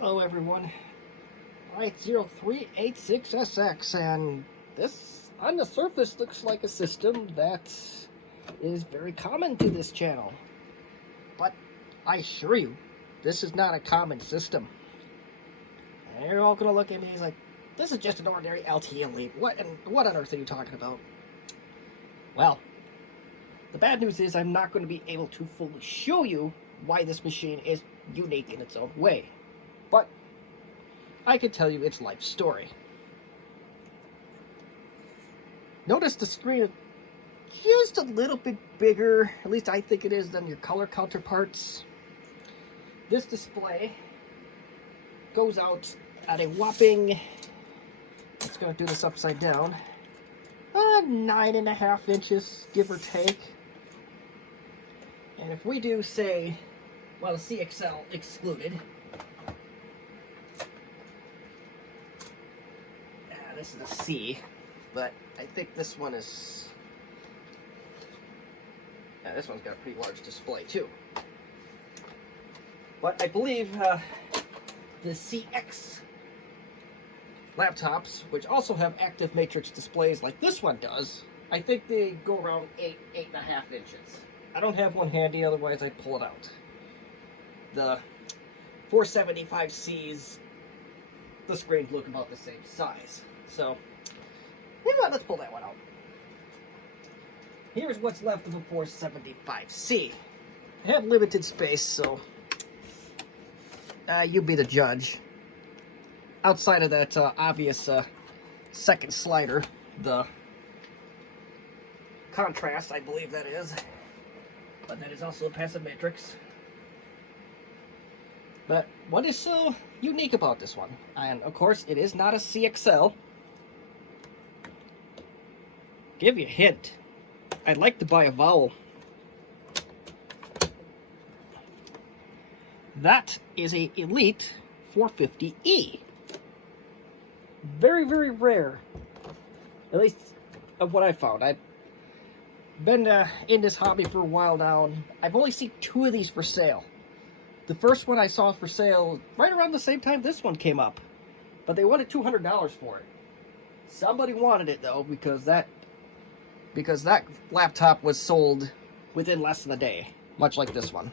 Hello everyone, i0386SX, and this on the surface looks like a system that is very common to this channel, but I assure you, this is not a common system. And you're all gonna look at me and like, this is just an ordinary LTE Elite. What on earth are you talking about? Well, the bad news is I'm not going to be able to fully show you why this machine is unique in its own way. But I can tell you its life story. Notice the screen is just a little bit bigger, at least I think it is, than your color counterparts. This display goes out at a whopping, let's go do this upside down, 9.5 inches, give or take. And if we do, say, well, the CXL excluded, this is a C, but I think this one is, this one's got a pretty large display too. But I believe the CX laptops, which also have active matrix displays like this one does, I think they go around 8.5 inches. I don't have one handy, otherwise I'd pull it out. The 475Cs, the screens look about the same size. So, you know what, let's pull that one out. Here's what's left of a 475C. I have limited space, so you be the judge. Outside of that obvious second slider, the contrast, I believe that is. But that is also a passive matrix. But what is so unique about this one? And of course, it is not a CXL. Give you a hint. I'd like to buy a vowel. That is a Elite 450E. Very, very rare. At least of what I found. I've been in this hobby for a while now, and I've only seen 2 of these for sale. The first one I saw for sale right around the same time this one came up, but they wanted $200 for it. Somebody wanted it though, because that laptop was sold within less than a day, much like this one.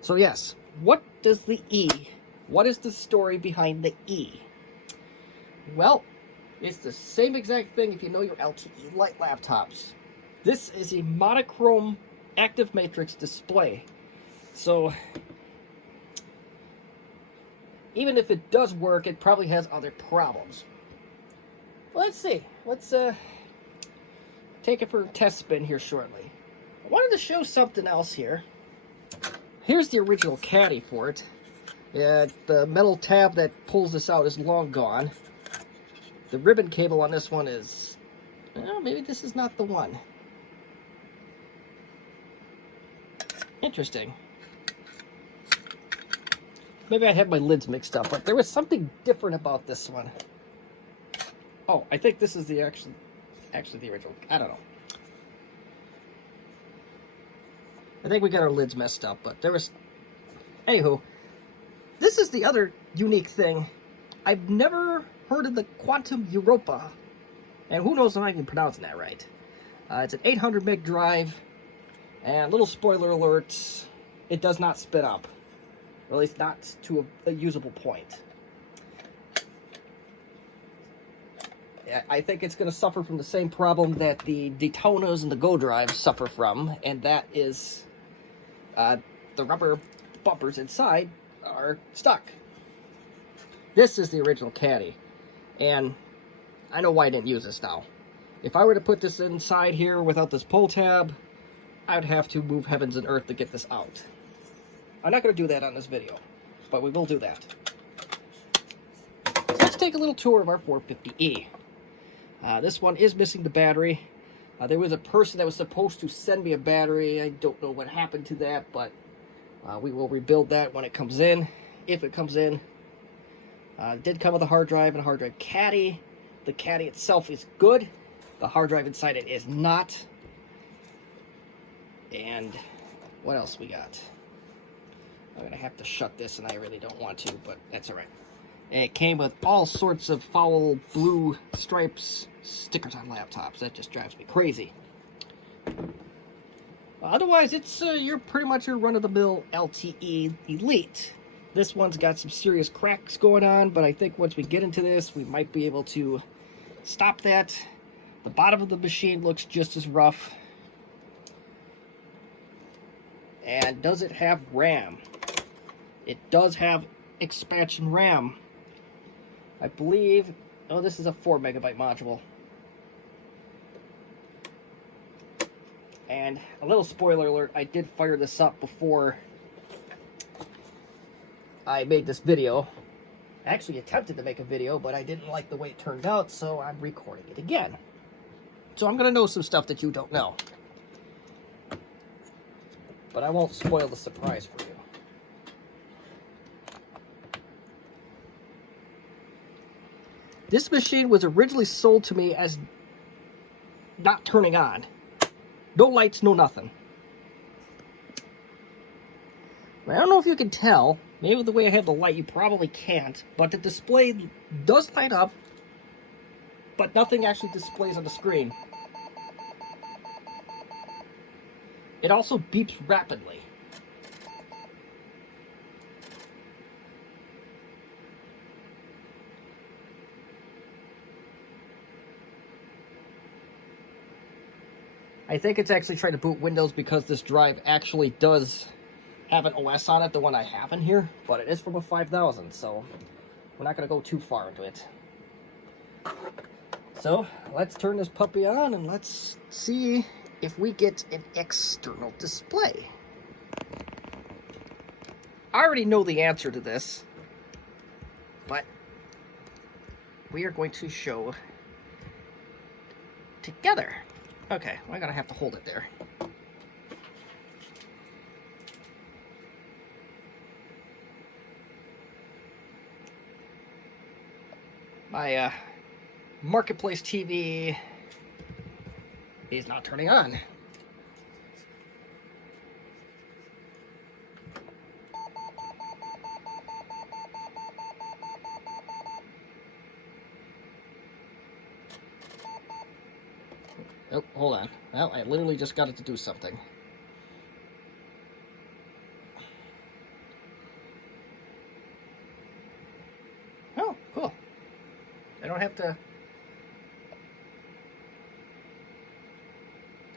So yes, what does the E? What is the story behind the E? Well, it's the same exact thing if you know your LTE Lite laptops. This is a monochrome active matrix display. So, even if it does work, it probably has other problems. Let's see. Let's take it for a test spin here shortly. I wanted to show something else here. Here's the original caddy for it. The metal tab that pulls this out is long gone. The ribbon cable on this one is, well, maybe this is not the one. Interesting. Maybe I had my lids mixed up, but there was something different about this one. Oh, I think this is the actually the original. I don't know. I think we got our lids messed up, but there was... Anywho, this is the other unique thing. I've never heard of the Quantum Europa, and who knows if I'm even pronouncing that right. It's an 800 meg drive, and little spoiler alert, it does not spin up, or at least not to a usable point. I think it's going to suffer from the same problem that the Daytonas and the Go drives suffer from, and that is the rubber bumpers inside are stuck. This is the original caddy, and I know why I didn't use this now. If I were to put this inside here without this pull tab, I would have to move heavens and earth to get this out. I'm not going to do that on this video, but we will do that. So let's take a little tour of our 450E. This one is missing the battery. There was a person that was supposed to send me a battery. I don't know what happened to that, but we will rebuild that when it comes in, if it comes in. It did come with a hard drive and a hard drive caddy. The caddy itself is good. The hard drive inside it is not. And what else we got? I'm gonna have to shut this, and I really don't want to, but that's alright. And it came with all sorts of foul blue stripes stickers on laptops. That just drives me crazy. Otherwise, it's you're pretty much your run-of-the-mill LTE Elite. This one's got some serious cracks going on, but I think once we get into this, we might be able to stop that. The bottom of the machine looks just as rough. And does it have RAM? It does have expansion RAM. I believe, oh, this is a 4 megabyte module. And a little spoiler alert, I did fire this up before I made this video. I actually attempted to make a video, but I didn't like the way it turned out, so I'm recording it again. So I'm going to know some stuff that you don't know. But I won't spoil the surprise for you. This machine was originally sold to me as not turning on. No lights, no nothing. I don't know if you can tell. Maybe with the way I have the light, you probably can't. But the display does light up, but nothing actually displays on the screen. It also beeps rapidly. I think it's actually trying to boot Windows because this drive actually does have an OS on it, the one I have in here, but it is from a 5000, so we're not going to go too far into it. So let's turn this puppy on and let's see if we get an external display. I already know the answer to this, but we are going to show together. Okay, I'm gonna have to hold it there. My Marketplace TV is not turning on. Oh, hold on. Well, I literally just got it to do something. Oh, cool. I don't have to...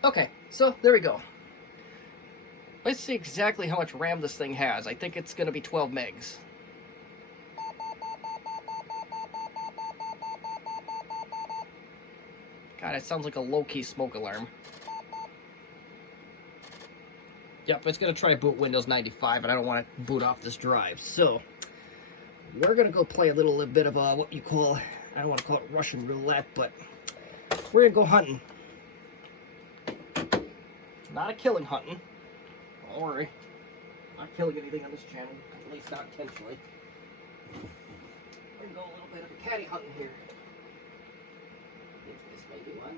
Okay, so there we go. Let's see exactly how much RAM this thing has. I think it's going to be 12 megs. God, it sounds like a low-key smoke alarm. Yep, it's going to try to boot Windows 95, and I don't want to boot off this drive. So, we're going to go play a little bit of what you call, I don't want to call it Russian roulette, but we're going to go hunting. Not a killing hunting. Don't worry. Not killing anything on this channel, at least not intentionally. We're going to go a little bit of a caddy hunting here. This may be one.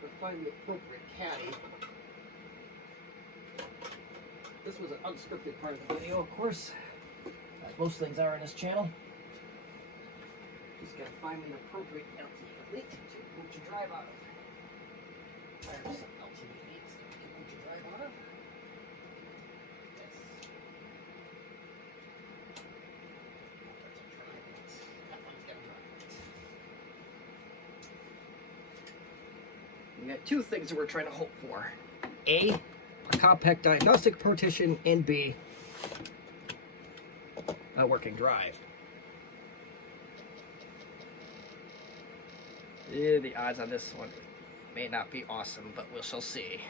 We'll find the appropriate caddy. This was an unscripted part of the video, of course, as most things are on this channel. Just gotta find an appropriate LTE Elite to boot your drive out of. There's some LTE Elites to boot your drive out of. We got two things that we're trying to hope for. A Compaq diagnostic partition, and B, a working drive. Yeah, the odds on this one may not be awesome, but we shall see.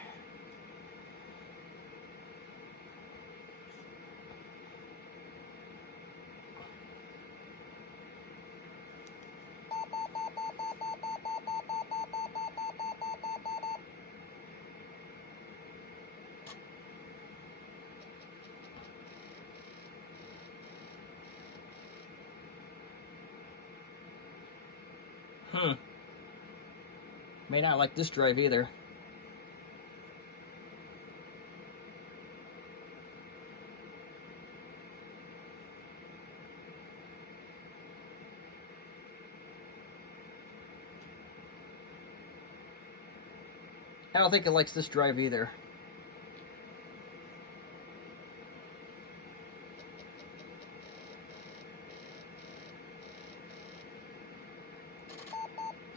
May not like this drive either. I don't think it likes this drive either.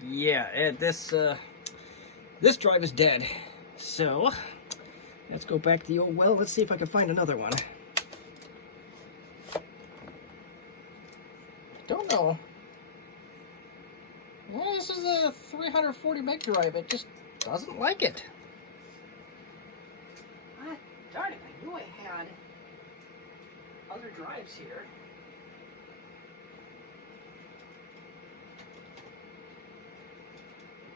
Yeah, and this drive is dead. So let's go back to the old well. Let's see if I can find another one. Don't know. Well, this is a 340 meg drive. It just doesn't like it. Ah, darn it! I knew I had other drives here.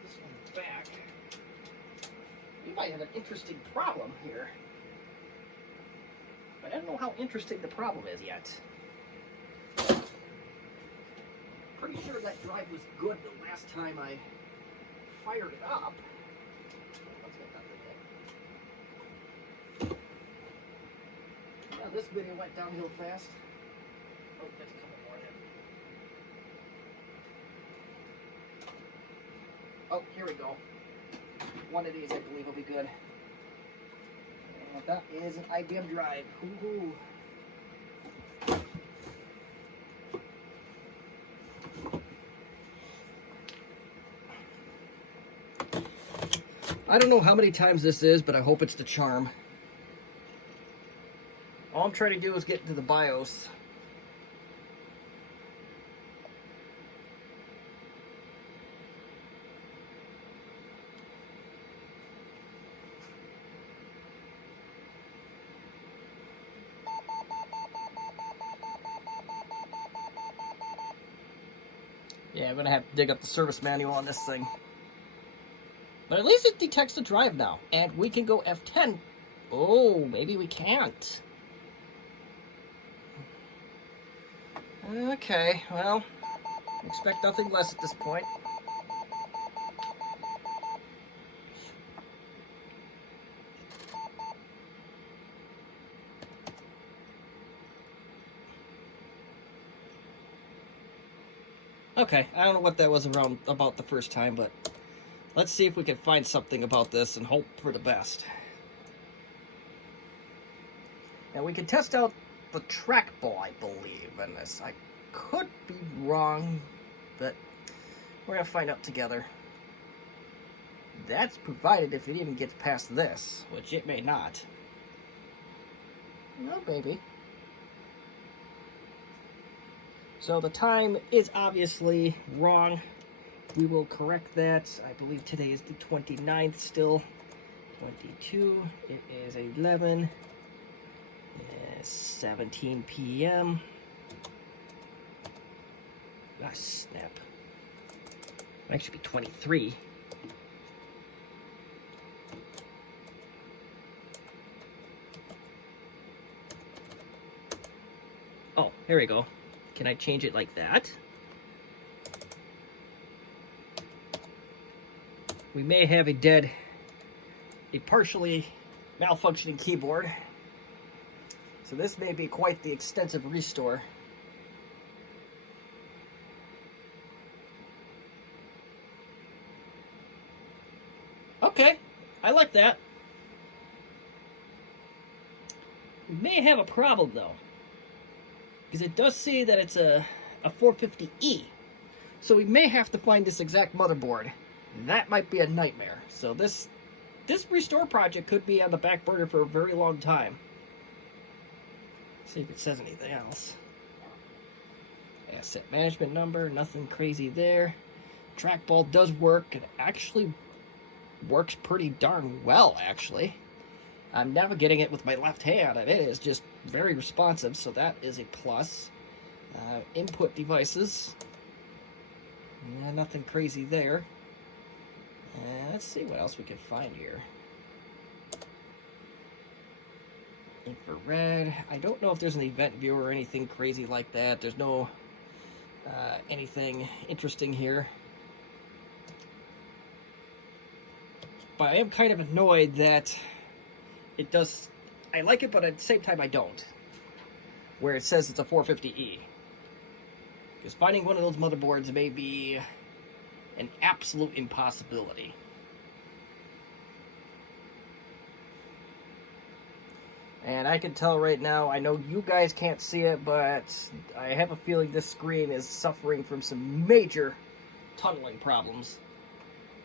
This one's back. We might have an interesting problem here. But I don't know how interesting the problem is yet. Pretty sure that drive was good the last time I fired it up. Let's get that thing in. Now this video went downhill fast. Oh, there's a couple more in. Oh, here we go. One of these I believe will be good. And that is an IBM drive. Woohoo! I don't know how many times this is, but I hope it's the charm. All I'm trying to do is get into the BIOS. Yeah, I'm gonna have to dig up the service manual on this thing. But at least it detects the drive now. And we can go F10. Oh, maybe we can't. Okay, well, expect nothing less at this point. Okay, I don't know what that was about the first time, but let's see if we can find something about this and hope for the best. Now we can test out the trackball, I believe, in this. I could be wrong, but we're gonna find out together. That's provided if it even gets past this, which it may not. No, baby. So the time is obviously wrong. We will correct that. I believe today is the 29th still. 22. It is 11. 17 p.m. Ah, snap. Might actually be 23. Oh, here we go. Can I change it like that? We may have a partially malfunctioning keyboard. So this may be quite the extensive restore. Okay, I like that. We may have a problem though, because it does say that it's a 450E. So we may have to find this exact motherboard. That might be a nightmare. So this restore project could be on the back burner for a very long time. See if it says anything else. Asset management number, nothing crazy there. Trackball does work. It actually works pretty darn well, actually. I'm navigating it with my left hand, and it is just very responsive, so that is a plus. Input devices. Nothing crazy there. Let's see what else we can find here. Infrared. I don't know if there's an event viewer or anything crazy like that. There's no anything interesting here. But I am kind of annoyed that it does... I like it, but at the same time I don't. Where it says it's a 450E. Because finding one of those motherboards may be an absolute impossibility. And I can tell right now, I know you guys can't see it, but I have a feeling this screen is suffering from some major tunneling problems.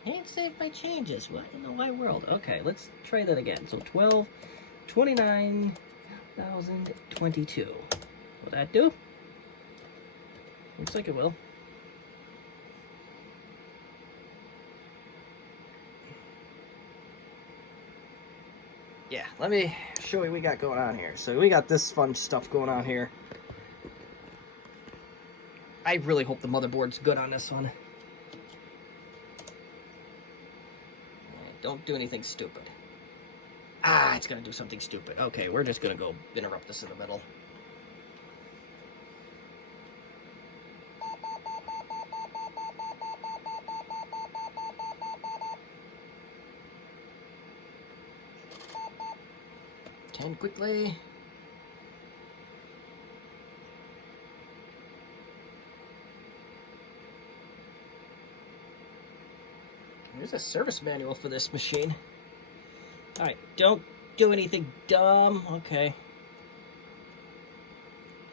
Can't save my changes. What in the wide world? Okay, let's try that again. So 12, 29,022. Will that do? Looks like it will. Yeah, let me show you what we got going on here. So we got this fun stuff going on here. I really hope the motherboard's good on this one. Don't do anything stupid. Ah, it's gonna do something stupid. Okay, we're just gonna go interrupt this in the middle. Can quickly. There's a service manual for this machine. Alright, don't do anything dumb. Okay.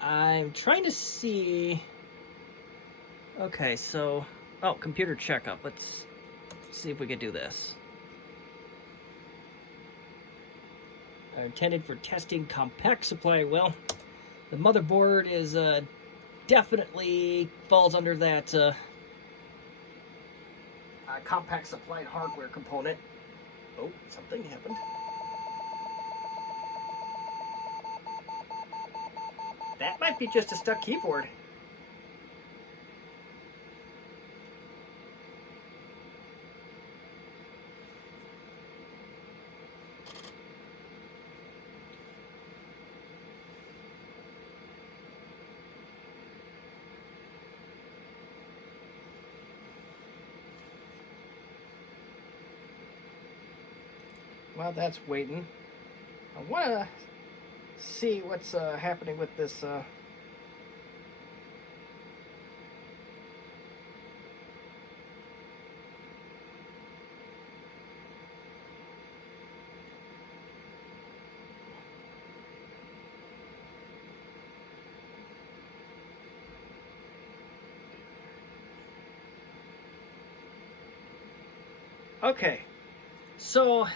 I'm trying to see... Okay, so... Oh, computer checkup. Let's see if we can do this. Are intended for testing Compaq supply. Well, the motherboard is definitely falls under that Compaq supplied hardware component. Oh, something happened. That might be just a stuck keyboard. While that's waiting, I want to see what's happening with this Okay, so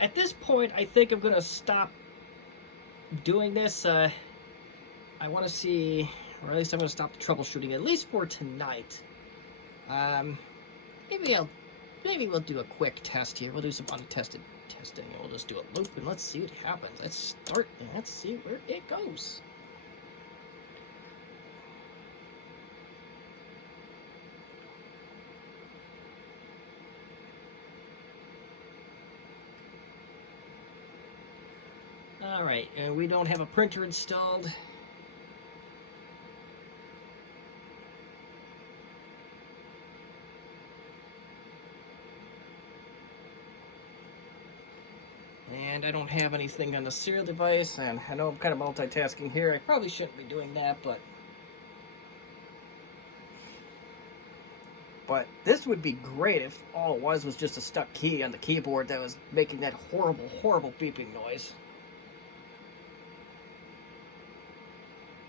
at this point, I think I'm gonna stop doing this. I want to see, or at least I'm gonna stop the troubleshooting at least for tonight. Maybe we'll do a quick test here. We'll do some untested testing, and we'll just do a loop and let's see what happens. Let's start and let's see where it goes. Alright, and we don't have a printer installed. And I don't have anything on the serial device, and I know I'm kind of multitasking here. I probably shouldn't be doing that, but this would be great if all it was just a stuck key on the keyboard that was making that horrible, horrible beeping noise.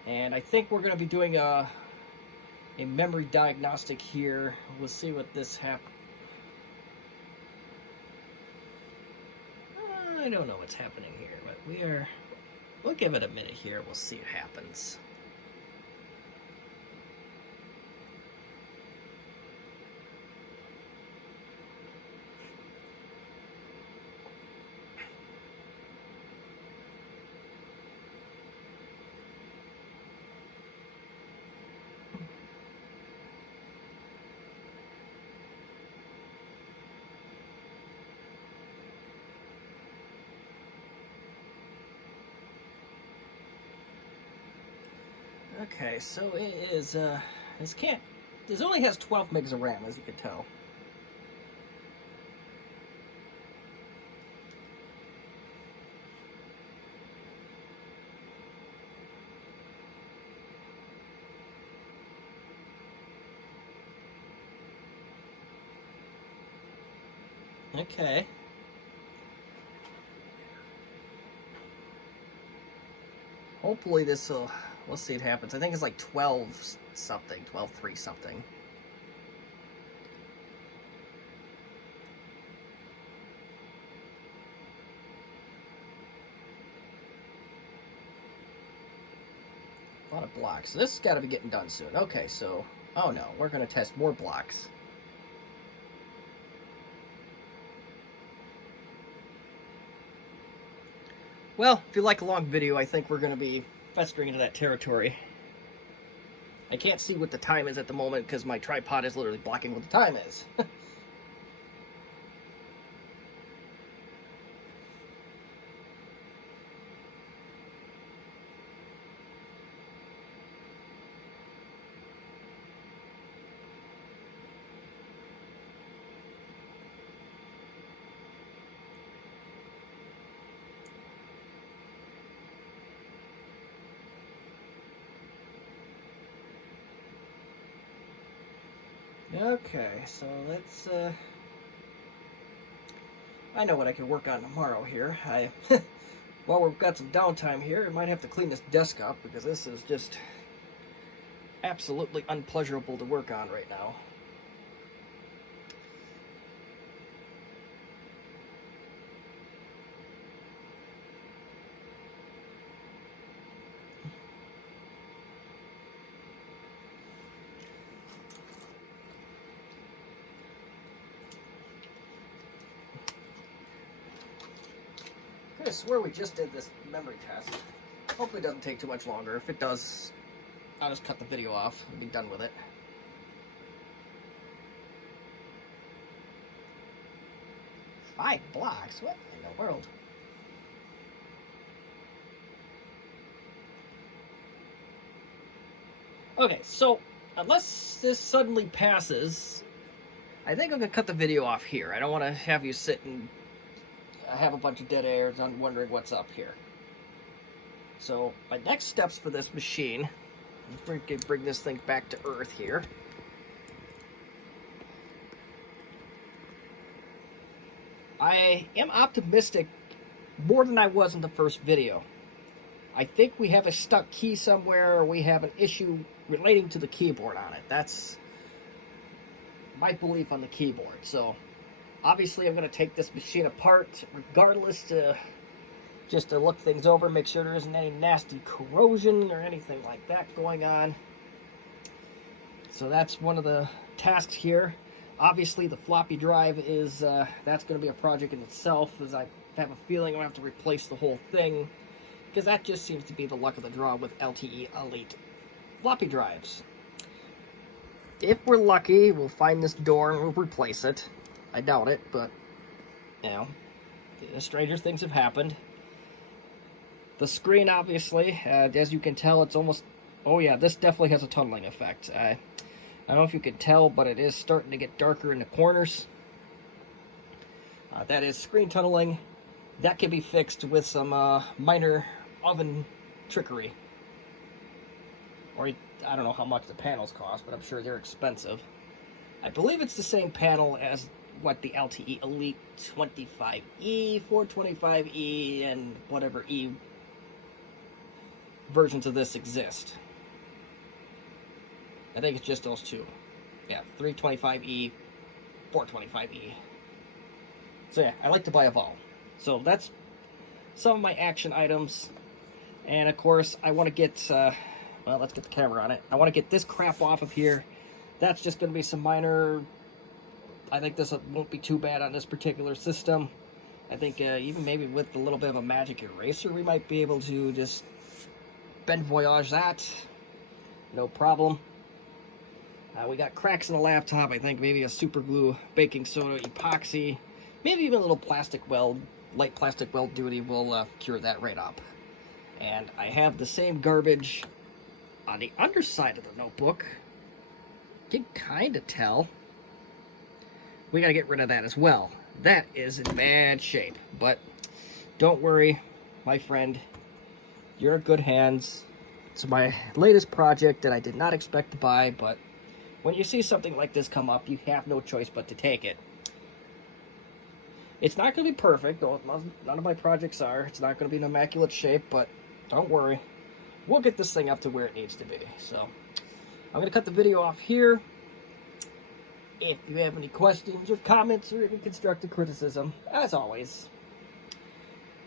And I think we're going to be doing a memory diagnostic here. We'll see what this happens. I don't know what's happening here, but we'll give it a minute here. We'll see what happens. Okay, so it is, this only has 12 megs of RAM, as you can tell. Okay. hopefully this will, we'll see it happens. I think it's like 12 something, 12.3 something. A lot of blocks. So this has got to be getting done soon. Okay, so, oh no, we're going to test more blocks. Well, if you like a long video, I think we're going to be festering into that territory. I can't see what the time is at the moment because my tripod is literally blocking what the time is. Okay, so let's, I know what I can work on tomorrow here. While we've got some downtime here, I might have to clean this desk up because this is just absolutely unpleasurable to work on right now. I swear we just did this memory test. Hopefully it doesn't take too much longer. If it does, I'll just cut the video off and be done with it. Five blocks? What in the world? Okay, so unless this suddenly passes, I think I'm going to cut the video off here. I don't want to have you sit and have a bunch of dead air and wondering what's up here. So my next steps for this machine, bring this thing back to earth here. I am optimistic more than I was in the first video. I think we have a stuck key somewhere, or we have an issue relating to the keyboard on it. That's my belief on the keyboard. So obviously I'm going to take this machine apart regardless, just to look things over, make sure there isn't any nasty corrosion or anything like that going on. So that's one of the tasks here. Obviously the floppy drive is, that's going to be a project in itself, as I have a feeling I'm going to have to replace the whole thing, because that just seems to be the luck of the draw with LTE Elite floppy drives. If we're lucky, we'll find this door and we'll replace it. I doubt it, but, you know, stranger things have happened. The screen, obviously, as you can tell, it's almost... Oh yeah, this definitely has a tunneling effect. I don't know if you can tell, but it is starting to get darker in the corners. That is screen tunneling. That can be fixed with some minor oven trickery. Or, I don't know how much the panels cost, but I'm sure they're expensive. I believe it's the same panel as what the LTE Elite 25E, 425E, and whatever E versions of this exist. I think it's just those two. Yeah, 325E, 425E. So yeah, I like to buy a vol. So that's some of my action items. And of course, I want to get, well, let's get the camera on it. I want to get this crap off of here. That's just going to be some minor... I think this won't be too bad on this particular system. I think even maybe with a little bit of a magic eraser, we might be able to just Ben Voyage that. No problem. We got cracks in the laptop. I think maybe a super glue, baking soda, epoxy, maybe even a little plastic weld, light plastic weld duty will cure that right up. And I have the same garbage on the underside of the notebook. You can kind of tell. We got to get rid of that as well. That is in bad shape. But don't worry, my friend. You're in good hands. It's my latest project that I did not expect to buy, but when you see something like this come up, you have no choice but to take it. It's not going to be perfect, though none of my projects are. It's not going to be in immaculate shape, but don't worry. we'll get this thing up to where it needs to be. So I'm going to cut the video off here. If you have any questions or comments or any constructive criticism, as always,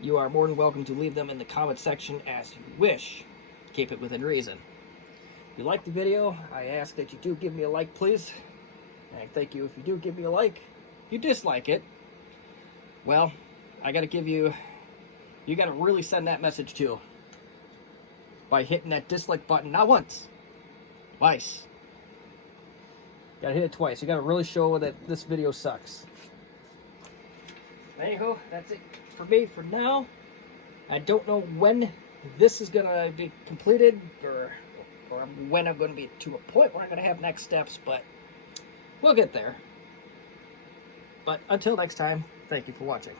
you are more than welcome to leave them in the comment section as you wish. Keep it within reason. If you like the video, I ask that you do give me a like, please. And thank you if you do give me a like. If you dislike it, well, I gotta give you, you gotta really send that message too. By hitting that dislike button, not once, twice. You gotta hit it twice. You gotta really show that this video sucks. Anywho, that's it for me for now. I don't know when this is gonna be completed or when I'm gonna be to a point where I'm gonna have next steps, but we'll get there. But until next time, thank you for watching.